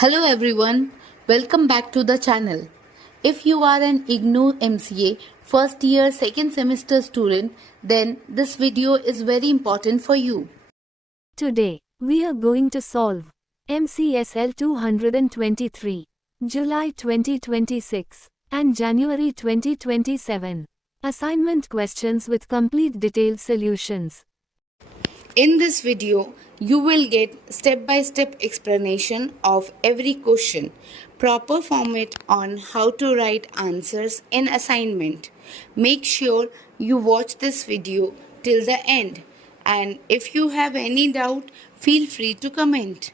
Hello everyone, welcome back to the channel. If you are an IGNOU MCA first year second semester student, then this video is very important for you. Today, we are going to solve MCSL 223, July 2026 and January 2027 assignment questions with complete detailed solutions. In this video, you will get step-by-step explanation of every question, proper format on how to write answers in assignment. Make sure you watch this video till the end, and if you have any doubt, feel free to comment.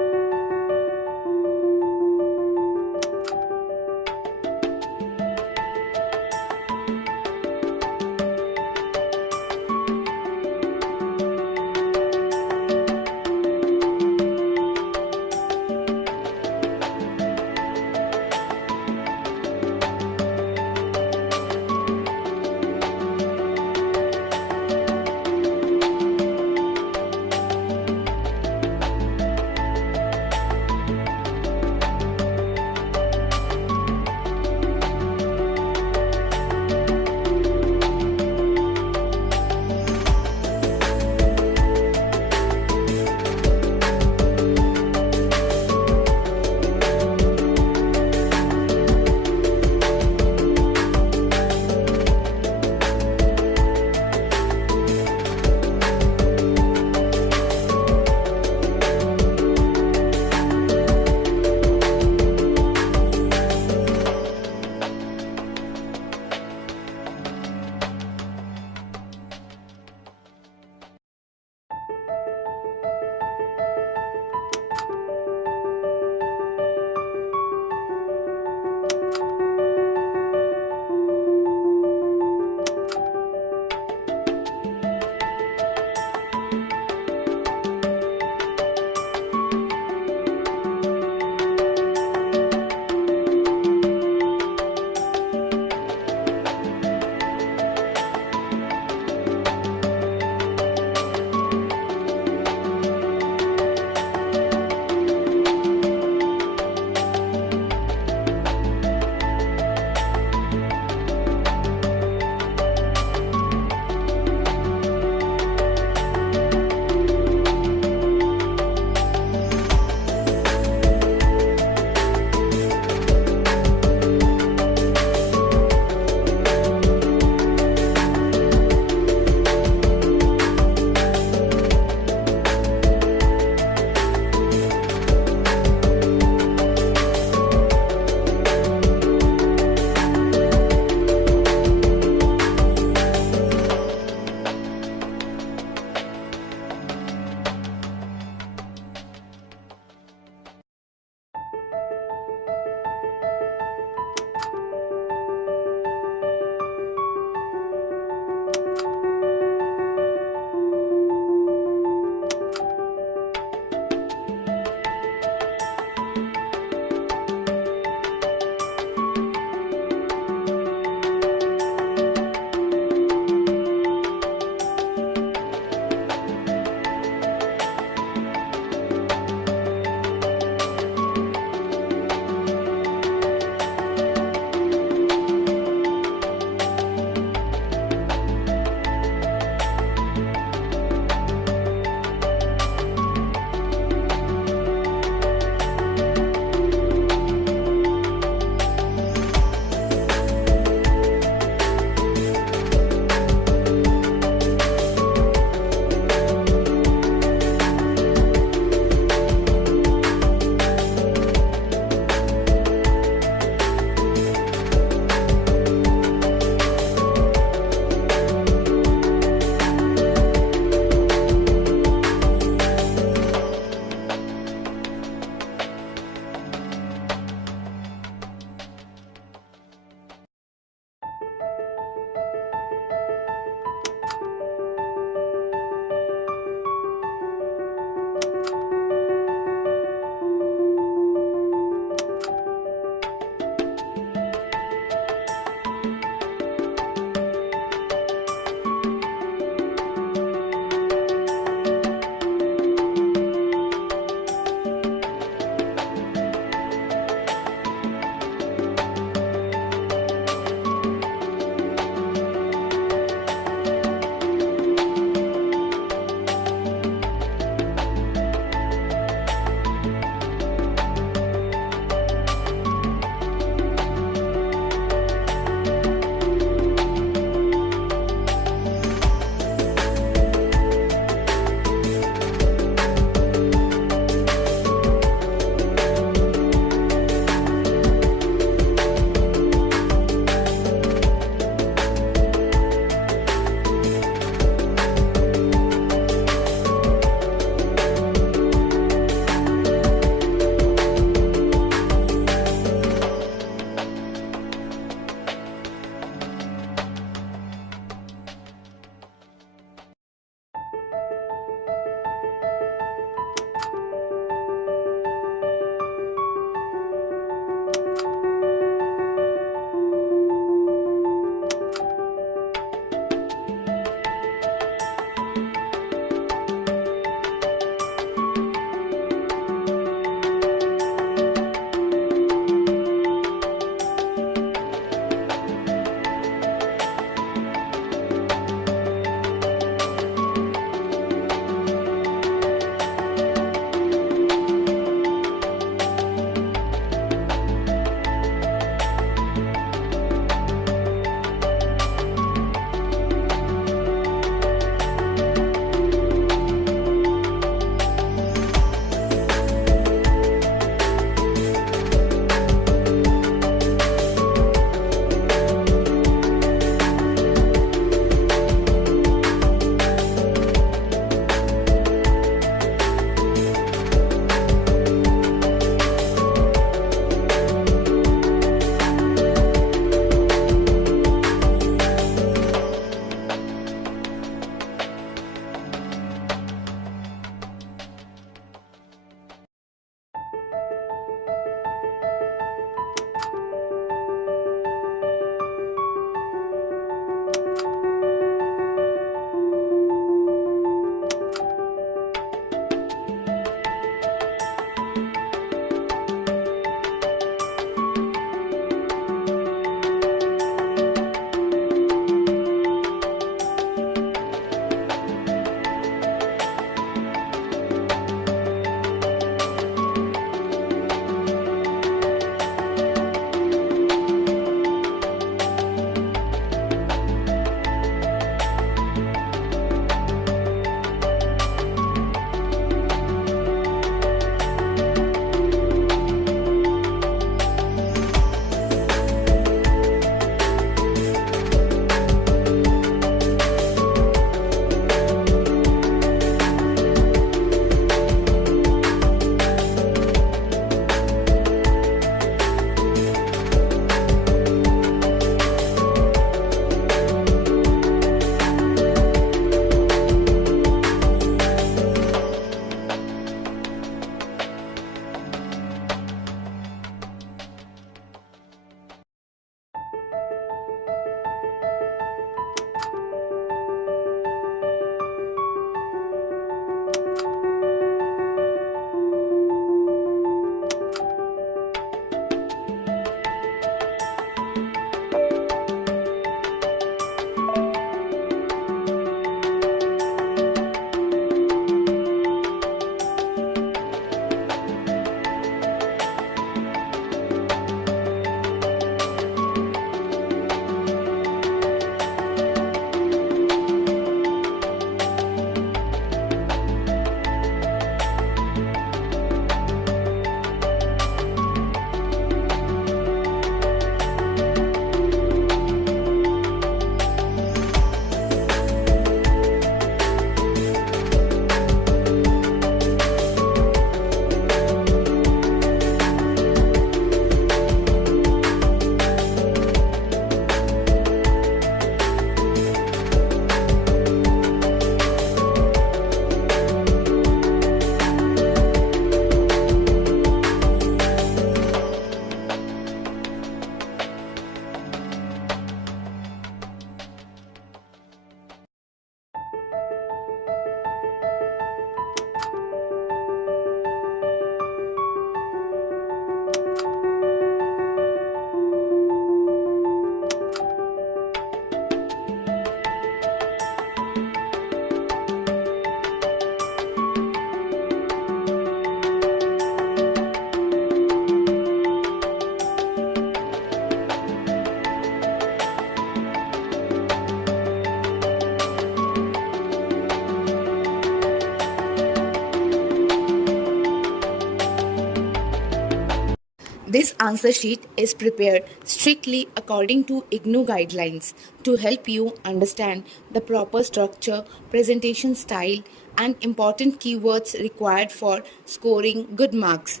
This answer sheet is prepared strictly according to IGNOU guidelines to help you understand the proper structure, presentation style, and important keywords required for scoring good marks.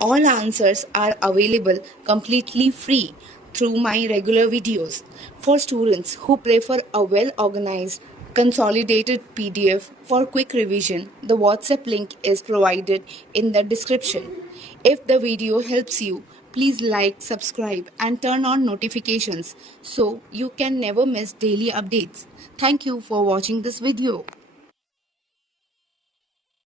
All answers are available completely free through my regular videos. For students who prefer a well organized, consolidated PDF for quick revision, the WhatsApp link is provided in the description. If the video helps you, please like, subscribe, and turn on notifications so you can never miss daily updates. Thank you for watching this video.